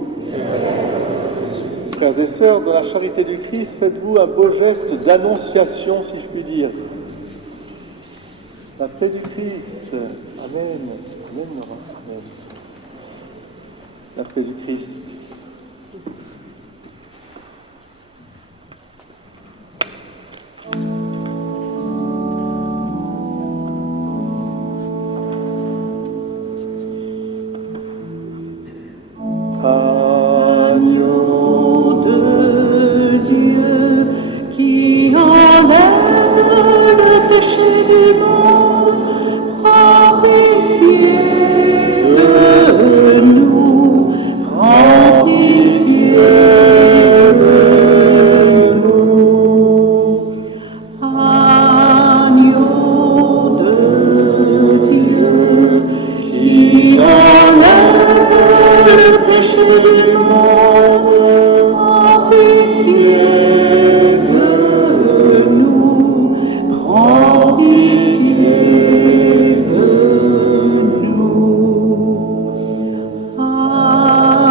Frères et sœurs, dans la charité du Christ, faites-vous un beau geste d'annonciation, si je puis dire. La paix du Christ. Amen. Amen, Laura. Amen. La paix du Christ. Agneau de Dieu qui enlève le péché du monde, prends pitié de nous, prends pitié de nous. Agneau de Dieu qui enlève le péché du monde, prends pitié de nous, prends pitié de nous.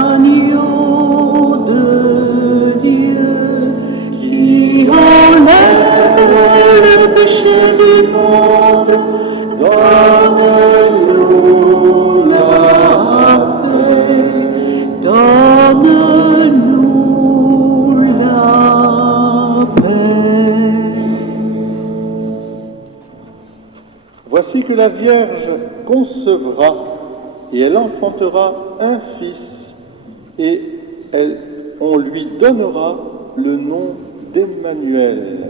Agneau de Dieu qui enlève le péché du monde, donne-nous la paix, donne-nous la paix. Voici que la Vierge concevra et elle enfantera un fils et on lui donnera le nom d'Emmanuel.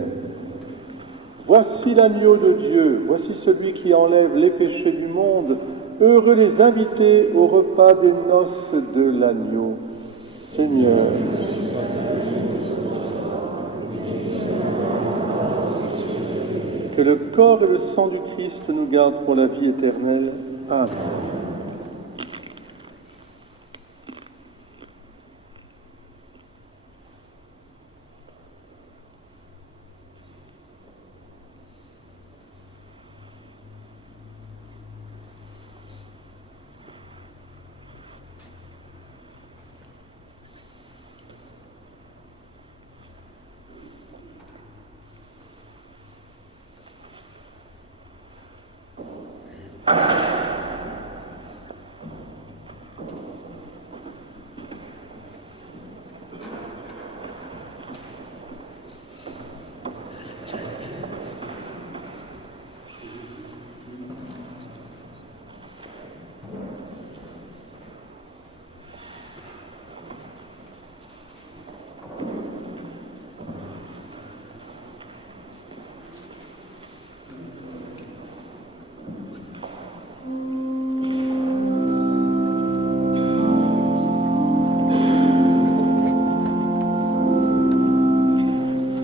Voici l'agneau de Dieu, voici celui qui enlève les péchés du monde. Heureux les invités au repas des noces de l'agneau. Seigneur, que le corps et le sang du Christ nous gardent pour la vie éternelle. Amen.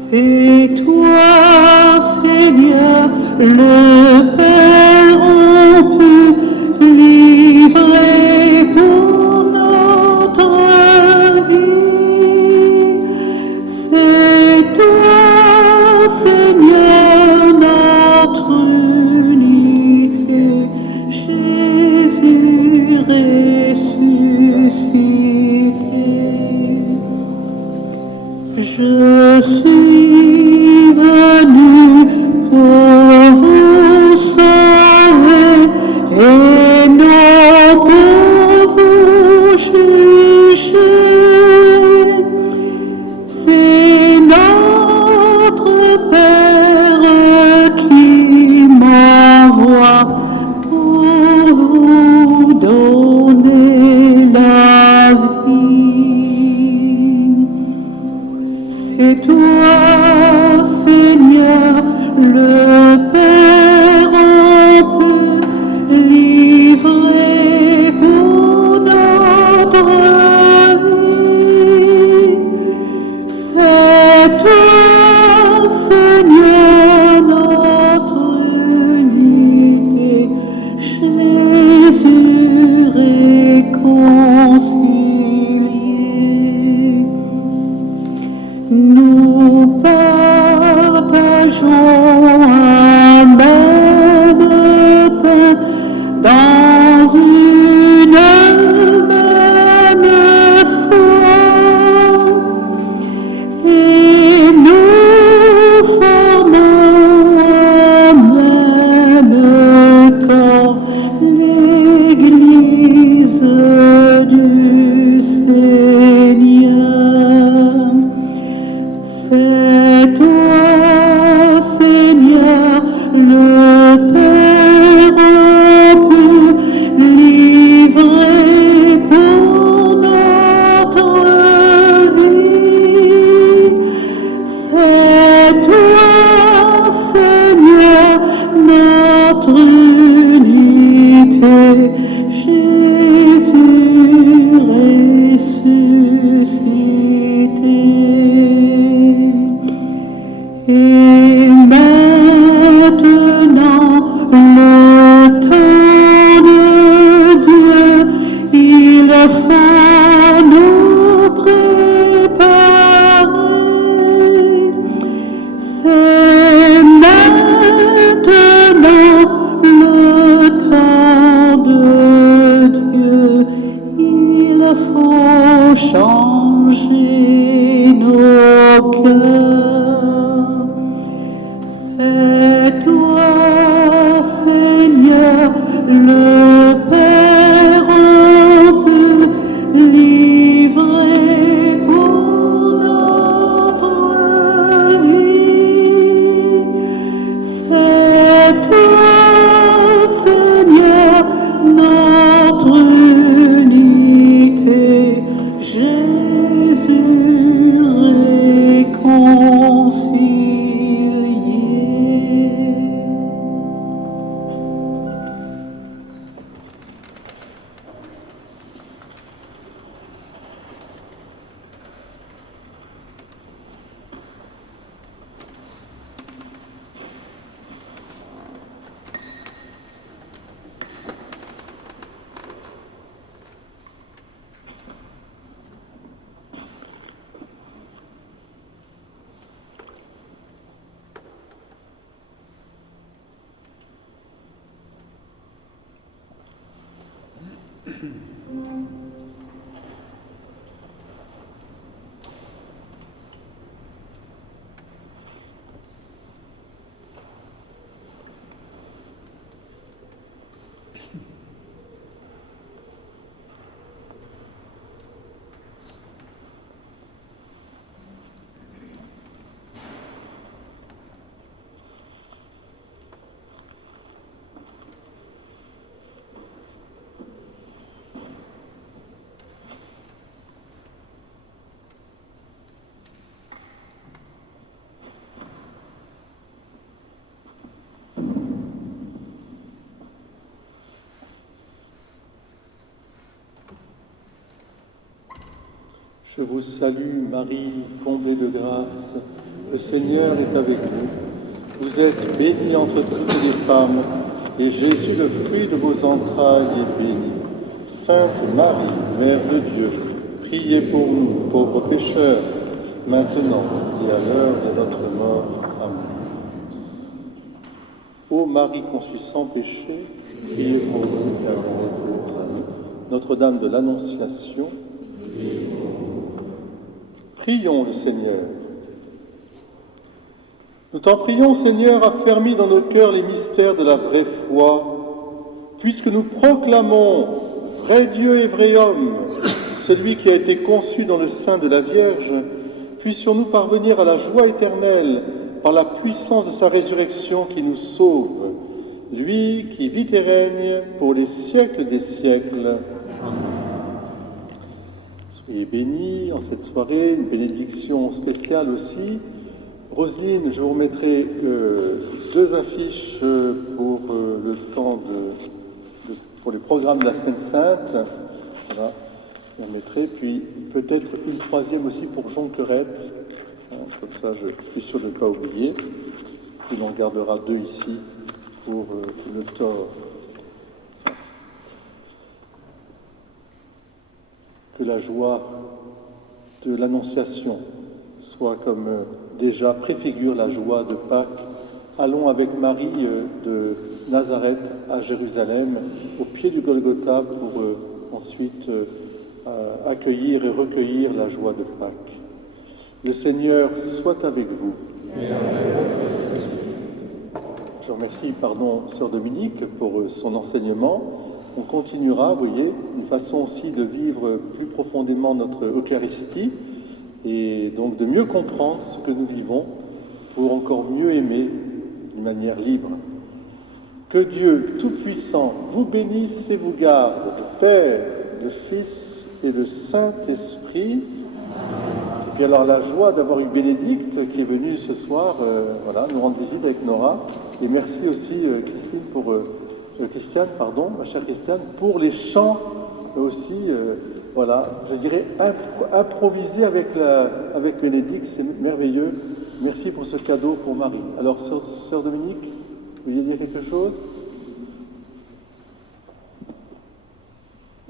C'est toi, Seigneur, le Père rompu, livré pour notre Je suis venu pour vous sauver et non pour vous juger. C'est notre Père qui m'envoie pour vous donner la vie. C'est toi, Seigneur, le Père, on peut livrer pour notre vie. C'est toi, Seigneur, notre unité, Jésus réconcilié. Nous partageons un même pain dans une même foi et nous formons un même corps, l'Église du Seigneur. C'est toi, Seigneur, le Père, on peut livrer pour notre vie. C'est toi, Seigneur, notre unité, Jésus ressuscité. Et maintenant, le temps de Dieu, il faut nous préparer. C'est maintenant le temps de Dieu, il faut changer nos cœurs. C'est toi, Seigneur, le Père, on peut livrer pour notre vie. C'est toi, Seigneur, notre unité, Jésus réconcilié. Je vous salue, Marie, comblée de grâce. Le Seigneur est avec vous. Vous êtes bénie entre toutes les femmes, et Jésus, le fruit de vos entrailles, est béni. Sainte Marie, Mère de Dieu, priez pour nous, pauvres pécheurs, maintenant et à l'heure de notre mort. Amen. Ô Marie conçue sans péché, priez pour nous qui avons les autres. Amen. Notre-Dame de l'Annonciation, prions le Seigneur. Nous t'en prions, Seigneur, affermis dans nos cœurs les mystères de la vraie foi, puisque nous proclamons vrai Dieu et vrai homme, celui qui a été conçu dans le sein de la Vierge, puissions-nous parvenir à la joie éternelle par la puissance de sa résurrection qui nous sauve, lui qui vit et règne pour les siècles des siècles. Soyez bénis en cette soirée, une bénédiction spéciale aussi. Roselyne, je vous remettrai 2 affiches pour le temps pour les programmes de la Semaine Sainte. Voilà, je la mettrai. Puis peut-être une 3e aussi pour Jonquerette. Comme ça, je suis sûr de ne pas oublier. Puis on gardera 2 ici pour le tort. Que la joie de l'Annonciation soit comme déjà préfigure la joie de Pâques. Allons avec Marie de Nazareth à Jérusalem, au pied du Golgotha, pour ensuite accueillir et recueillir la joie de Pâques. Le Seigneur soit avec vous. Je remercie, Sœur Dominique, pour son enseignement. On continuera, vous voyez, une façon aussi de vivre plus profondément notre Eucharistie et donc de mieux comprendre ce que nous vivons pour encore mieux aimer d'une manière libre. Que Dieu Tout-Puissant vous bénisse et vous garde, le Père, le Fils et le Saint-Esprit. Et puis alors la joie d'avoir eu Bénédicte qui est venue ce soir nous rendre visite avec Nora. Et merci aussi Christiane, ma chère Christiane, pour les chants aussi, je dirais improvisés avec Bénédicte, c'est merveilleux. Merci pour ce cadeau pour Marie. Alors, Sœur Dominique, vous vouliez dire quelque chose?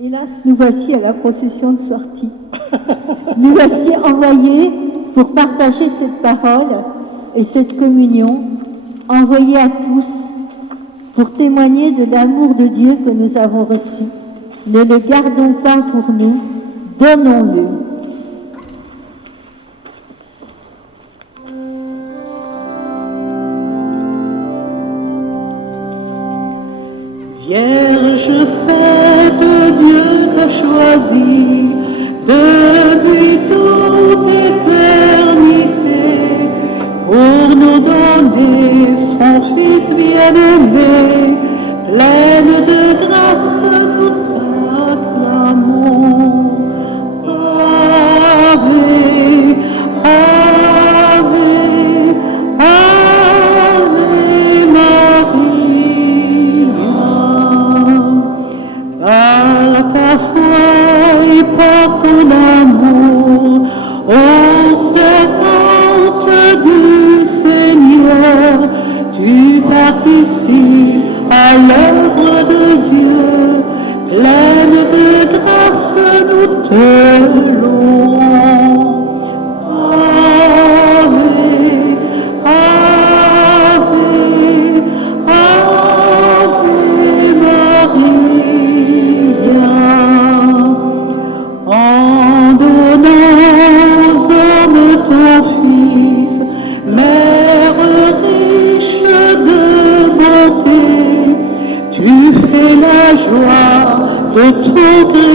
Hélas, nous voici à la procession de sortie. Nous voici envoyés pour partager cette parole et cette communion, envoyés à tous pour témoigner de l'amour de Dieu que nous avons reçu. Ne le gardons pas pour nous, donnons-le. Vierge sainte, Dieu t'a choisi depuis toute éternité pour nous donner son Fils bien-aimé, pleine de grâce nous t'acclamons. Ave, Ave, Ave Maria. Par ta foi et par ton amour, ô servante du Seigneur, tu participes à l'œuvre de Dieu, pleine de grâce nous te louons. Ave, Ave, Ave Maria. En donnant aux hommes ton Fils, Mère riche de bonté, tu fais la joie de toute